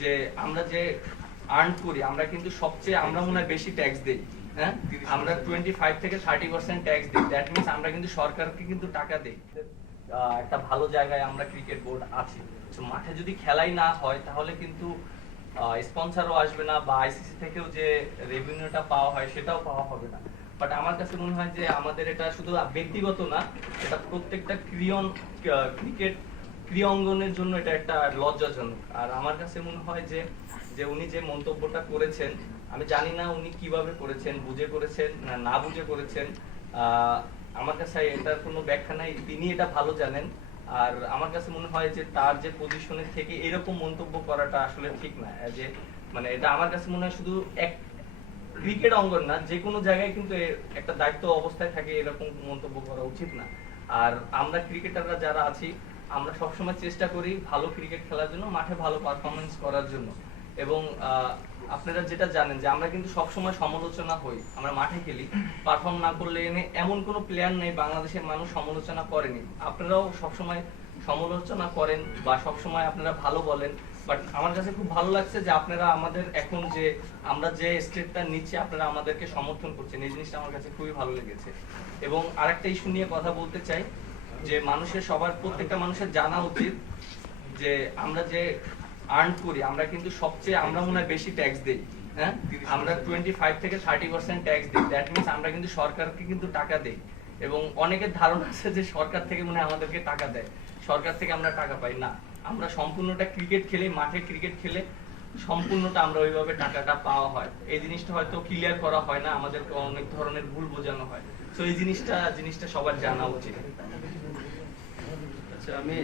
যে আমরা যে আর্ন করি আমরা কিন্তু সবচেয়ে আমরা মনে হয় বেশি ট্যাক্স দেই। হ্যাঁ, আমরা 25 থেকে 30% ট্যাক্স দিই। দ্যাট মিন্স আমরা কিন্তু সরকারকে কিন্তু টাকা দেই। একটা ভালো জায়গায় আমরা ক্রিকেট বোর্ড আছি। তো মাঠে যদি খেলাই না হয় তাহলে কিন্তু স্পন্সরও আসবে না বা আইসিসি থেকেও যে রেভিনিউটা পাওয়া হয় সেটাও পাওয়া হবে না। বাট আমার কাছে মনে হয় যে আমাদের এটা শুধু ব্যক্তিগত না, এটা প্রত্যেকটা ক্রিকেট ক্রীড়াঙ্গনের জন্য এটা একটা লজ্জাজনক। আর আমার কাছে মনে হয় যে যে উনি যে মন্তব্যটা করেছেন, আমি জানি না উনি কিভাবে করেছেন, বুঝে করেছেন না না বুঝে করেছেন। আমার কাছে এটার কোনো ব্যাখ্যা নাই, তিনি এটা ভালো জানেন। আর আমার কাছে মনে হয় যে তার যে পজিশনে থেকে এরকম মন্তব্য করাটা আসলে ঠিক না। যে মানে এটা আমার কাছে মনে হয় শুধু এক ক্রিকেট অঙ্গন না, যে কোনো জায়গায় কিন্তু একটা দায়িত্ব অবস্থায় থাকে এরকম মন্তব্য করা উচিত না। আর আমরা ক্রিকেটাররা যারা আছি আমরা সবসময় চেষ্টা করি ভালো ক্রিকেট খেলার জন্য, মাঠে ভালো পারফরমেন্স করার জন্য। এবং আপনারা যেটা জানেন যে আমরা কিন্তু সবসময় সমালোচনা হই, আমরা মাঠে খেলি, পারফর্ম না করলে এমন কোনো প্লেয়ার নেই বাংলাদেশের মানুষ সমালোচনা করেনি। আপনারাও সবসময় সমালোচনা করেন বা সবসময় আপনারা ভালো বলেন। বাট আমার কাছে খুব ভালো লাগছে যে আপনারা আমাদের এখন যে আমরা যে স্টেপটা নিচ্ছি আপনারা আমাদেরকে সমর্থন করছেন, এই জিনিসটা আমার কাছে খুবই ভালো লেগেছে। এবং আরেকটা ইস্যু নিয়ে কথা বলতে চাই যে প্রত্যেকটা মানুষের জানা উচিত যে আমরা যে আর্ন করি আমরা কিন্তু সবচেয়ে আমরা মনে হয় বেশি ট্যাক্স দেই। হ্যাঁ, আমরা 25 থেকে 30% ট্যাক্স দিই। দ্যাট মিন্স আমরা কিন্তু সরকারকে কিন্তু টাকা দেই। এবং অনেকের ধারণা আছে যে সরকার থেকে মনে হয় আমাদেরকে টাকা দেয়, সরকার থেকে আমরা টাকা পাই না। আমরা সম্পূর্ণটা ক্রিকেট খেলে, মাঠে ক্রিকেট খেলে সম্পূর্ণটা আমরা ওইভাবে টাকাটা পাওয়া হয়। এই জিনিসটা হয়তো ক্লিয়ার করা হয় না, আমাদেরকে অনেক ধরনের ভুল বোঝানো হয়। তো এই জিনিসটা সবার জানা উচিত। আচ্ছা, আমি